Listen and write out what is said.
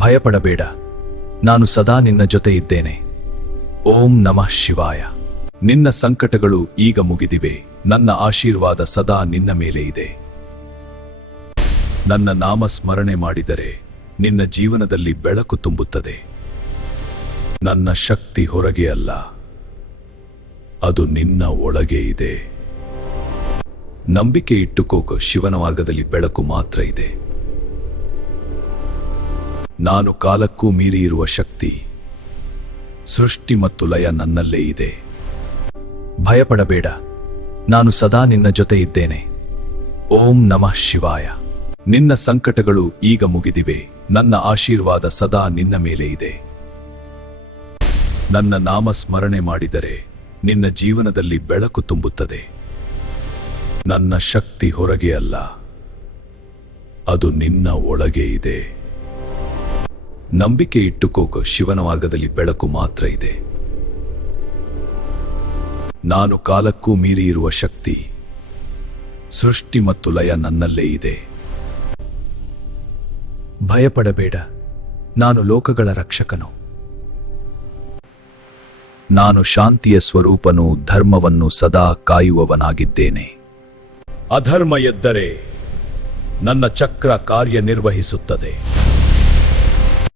ಭಯಪಡಬೇಡ, ನಾನು ಸದಾ ನಿನ್ನ ಜೊತೆ ಇದ್ದೇನೆ. ಓಂ ನಮಃ ಶಿವಾಯ. ನಿನ್ನ ಸಂಕಟಗಳು ಈಗ ಮುಗಿದಿವೆ. ನನ್ನ ಆಶೀರ್ವಾದ ಸದಾ ನಿನ್ನ ಮೇಲೆ ಇದೆ. ನನ್ನ ನಾಮ ಸ್ಮರಣೆ ಮಾಡಿದರೆ ನಿನ್ನ ಜೀವನದಲ್ಲಿ ಬೆಳಕು ತುಂಬುತ್ತದೆ. ನನ್ನ ಶಕ್ತಿ ಹೊರಗೆ ಅಲ್ಲ, ಅದು ನಿನ್ನ ಒಳಗೆ ಇದೆ. ನಂಬಿಕೆ ಇಟ್ಟುಕೋ, ಶಿವನ ಮಾರ್ಗದಲ್ಲಿ ಬೆಳಕು ಮಾತ್ರ ಇದೆ. ನಾನು ಕಾಲಕ್ಕೂ ಮೀರಿ ಇರುವ ಶಕ್ತಿ, ಸೃಷ್ಟಿ ಮತ್ತು ಲಯ ನನ್ನಲ್ಲೇ ಇದೆ. ಭಯಪಡಬೇಡ, ನಾನು ಸದಾ ನಿನ್ನ ಜೊತೆ ಇದ್ದೇನೆ. ಓಂ ನಮಃ ಶಿವಾಯ. ನಿನ್ನ ಸಂಕಟಗಳು ಈಗ ಮುಗಿದಿವೆ. ನನ್ನ ಆಶೀರ್ವಾದ ಸದಾ ನಿನ್ನ ಮೇಲೆ ಇದೆ. ನನ್ನ ನಾಮ ಸ್ಮರಣೆ ಮಾಡಿದರೆ ನಿನ್ನ ಜೀವನದಲ್ಲಿ ಬೆಳಕು ತುಂಬುತ್ತದೆ. ನನ್ನ ಶಕ್ತಿ ಹೊರಗೆ ಅಲ್ಲ, ಅದು ನಿನ್ನ ಒಳಗೆ ಇದೆ. ನಂಬಿಕೆ ಇಟ್ಟುಕೋ, ಶಿವನ ಮಾರ್ಗದಲ್ಲಿ ಬೆಳಕು ಮಾತ್ರ ಇದೆ. ನಾನು ಕಾಲಕ್ಕೂ ಮೀರಿ ಇರುವ ಶಕ್ತಿ, ಸೃಷ್ಟಿ ಮತ್ತು ಲಯ ನನ್ನಲ್ಲೇ ಇದೆ. ಭಯಪಡಬೇಡ, ನಾನು ಲೋಕಗಳ ರಕ್ಷಕನು. ನಾನು ಶಾಂತಿಯ ಸ್ವರೂಪನು, ಧರ್ಮವನ್ನು ಸದಾ ಕಾಯುವವನಾಗಿದ್ದೇನೆ. ಅಧರ್ಮ ಎದ್ದರೆ ನನ್ನ ಚಕ್ರ ಕಾರ್ಯನಿರ್ವಹಿಸುತ್ತದೆ.